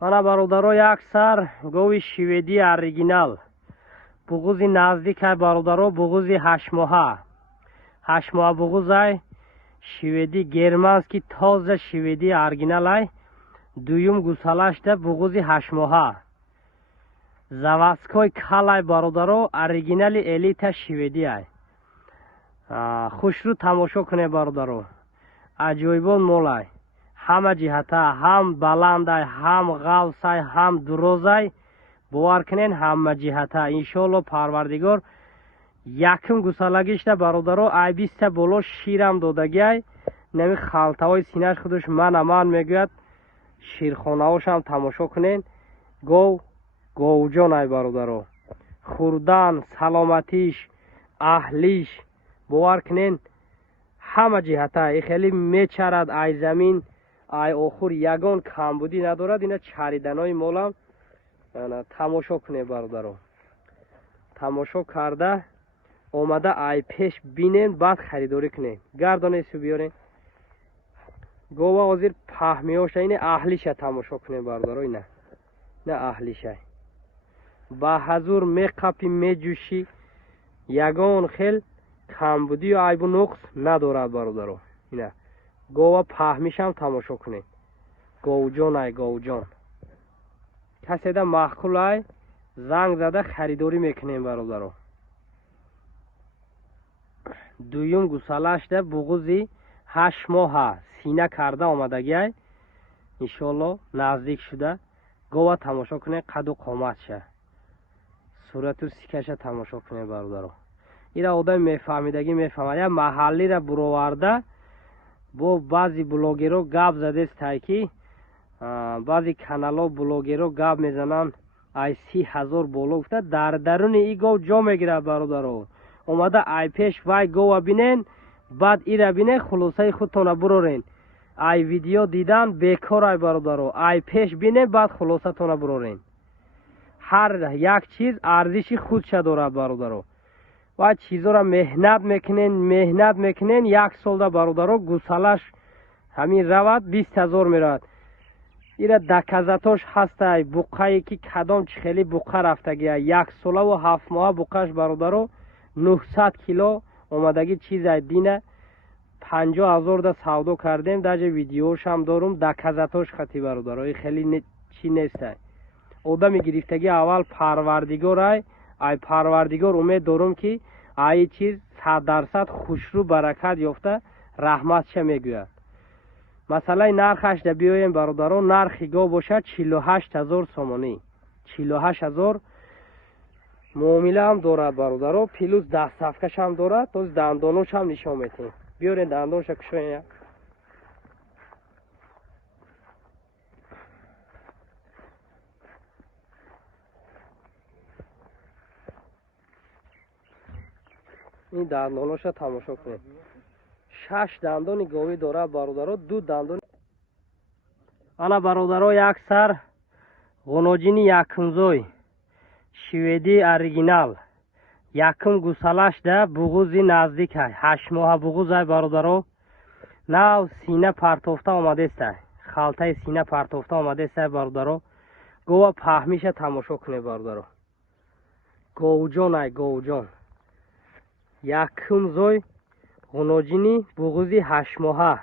Ана бародаро як сар гови шведи оригинал. Буғузи наздик ай бародаро, буғузи 8 моҳа. 8 моҳа буғуз ай шведи германски тоза шведи оригинал ай. Дуюм гусалашда буғузи 8 моҳа. Заводской калай бародаро, оригинали элита шведи ай. Хушру тамошо куне бародаро. Аҷоибон молай. Ҳама ҷиҳата, ҳам баландай, ҳам ғавсай, ҳам дурозай, бовар кунен ҳама ҷиҳата. Иншоалло парвардигор якм гусалагишта бародаро айбиста боло ширам додагиай. Нами халтаҳои синаш худуш ман мегӯяд. Ширхонаҳошам тамошо кунен. Говҷон ай бародаро. Хурдан, саломатиш, аҳлиш бовар кунен ҳама ҷиҳата. Хеле мечарад ай замин. Ай охур ягон камбудӣ надорад. Ина чариданои молам тамошо куне бародаро. Тамошо карда омада ай пеш бинен, баъд харидорӣ кунем. Гардонесу биёрем. Гова ҳозир паҳмиёша ина аҳлиша тамошо кунем бародаро. Ина аҳлишай ба ҳазур меқапи меҷӯши ягон хел камбудӣ ё айбу нуқс надорад бародаро. Ина гова паҳмишам тамошо кунем. Говҷон ай говҷон. каседа маҳқул ай занг зада харидорӣ мекунем бародаро. дуюм гусалашда буғузи 8 моҳа сина карда омадагиай. иншоалло наздик шуда гова тамошо кунем. қаду қоматша сурату сикаша тамошо кунем бародаро. ира одами мефаҳмидаги мефаҳмад. я маҳаллира буроварда бо баъзи блогеро гап задестай ки баъзи канало блогеро гап мезананд ай 30,000 боло гуфта дар даруни и гов ҷо мегирад бародаро. омада ай пеш вай гова бинен, баъд ира бинен, хулосаи худтона бурорен. ай видео дидан бекор ай бародаро. ай пеш бинен, баъд хулосатона бурорен. ҳар як чиз арзиши худша дорад бародаро. ва чизора меҳнат мекунен 1 солда бародаро гусалаш ҳамин равад 20,000 меравад. ира даказатош ҳастай буқае ки кадом чихели буқа рафтагия 1 солаву 7 моҳа буқаш бародаро 900 кило омадаги чизай дина 50,000 да савдо кардем. даҷа видеошам дорум даказатош хати бародаро. хели чи нестай. одами гирифтаги аввал парвардигор ай парвардигор умед дорум ки ай чиз 100% хушру баракат ёфта раҳматша мегӯяд. масъалаи нархаш да биёем бародаро. нархи гов бошад 48,000 сомонӣ. 48,000 муомилаам дорад бародаро. плюс дастсафкашам дорад. тоз дандоношам нишон метем. биёрен дандоноша кушоем. ин дандоноша тамошо кунем. 6 дандони говӣ дорад бародаро. 2 дандон. ана бародаро як сар ғуноҷини якмзой шведи оригинал. якм гусалашда буғузи наздикай 8 моҳа буғуз ай бародаро. нав сина партофта омадестай. халтаи сина партофта омадестай бародаро. гова паҳмиша тамошо кунем бародаро. говҷон ай говҷон. якм зой ғуноҷини буғузи 8 моҳа.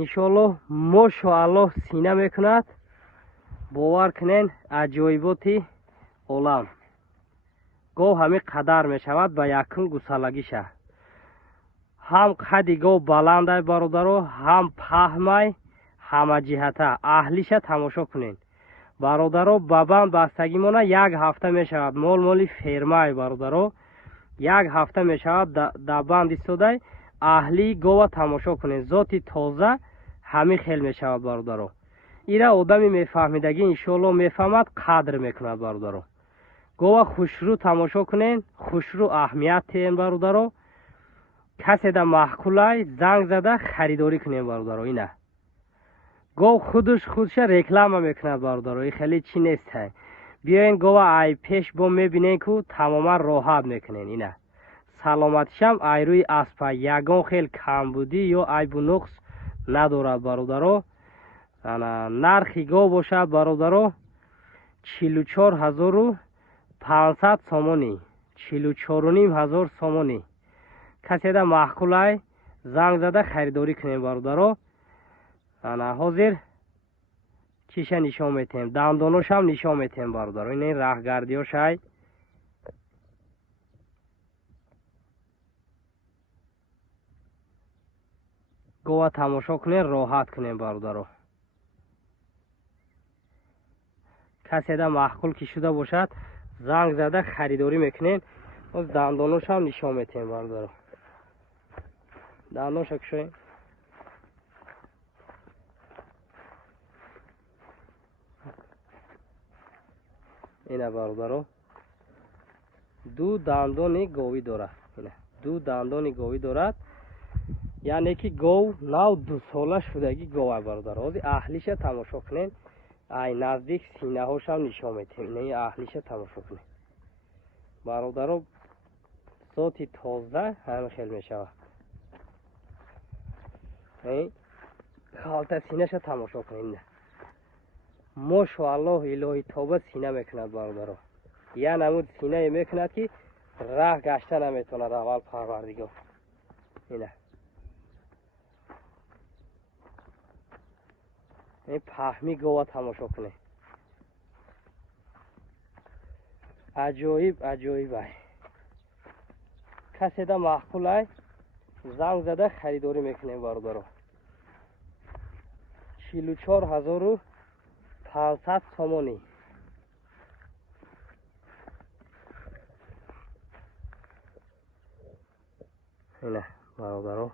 иншоалло мошоаллоҳ сина мекунад. бовар кунен аҷоиботи олам. гов ҳамин қадар мешавад ба якм гусалагиша. ҳам қади гов баландай бародаро, ҳам паҳмай, ҳама ҷиҳата. аҳлиша тамошо кунен бародаро. бабанд бастагӣ мона 1 ҳафта мешавад. моли фермаи бародаро 1 ҳафта мешавад дар банд истодай. аҳли гова тамошо кунен. зоти тоза ҳамин хел мешавад бародаро. ира одами мефаҳмидагӣ иншоалло мефаҳмад, қадр мекунад бародаро. гова хушрӯ тамошо кунен. хушрӯ аҳмият теен бародаро. каседа маҳқулай занг зада харидорӣ кунем бародаро. ина гов худша реклама мекунад бародаро. хеле чи нестай. биёен гова ай пеш бо мебинен ку тамоман роҳат мекунен. ина саломатишам айрӯи аспа ягон хел камбудӣ ё айбу нуқс надорад бародаро. нархи гов бошад бародаро 44500 сомонӣ, 44500 сомонӣ. каседа маъқулай занг зада харидорӣ кунем бародаро. ҳозир чиша нишон метем, дандоношам нишон метем бародаро. ин раҳгардиёшай гова тамошо кунем, роҳат кунем бародаро. каседа маъқул ки шуда бошад занг зада харидорӣ мекунем. боз дандоношам нишон метем бародаро. дандонша кушоем. ина бародаро ду дандони говӣ дорад. ду дандони говӣ дорад. яъне ки гов нав 2 сола шудагӣ гов ай бародаро. ҳозир аҳлиша тамошо кунем. ай наздик синаҳошам нишон метем. ин аҳлиша тамошо кунем бародаро. соти тоза ҳамин хел мешавад. халта синаша тамошо кунем. мошоаллоҳ илоҳи тоба сина мекунад бародаро. яъне намуд синае мекунад ки раҳ гашта наметавонад аввал парвардигор. ина паҳми гова тамошо кунем. аҷоиб аҷоиб ай. каседа маъқул ай занг зада харидорӣ мекунем бародаро. 44500 сомонӣ. ина бародаро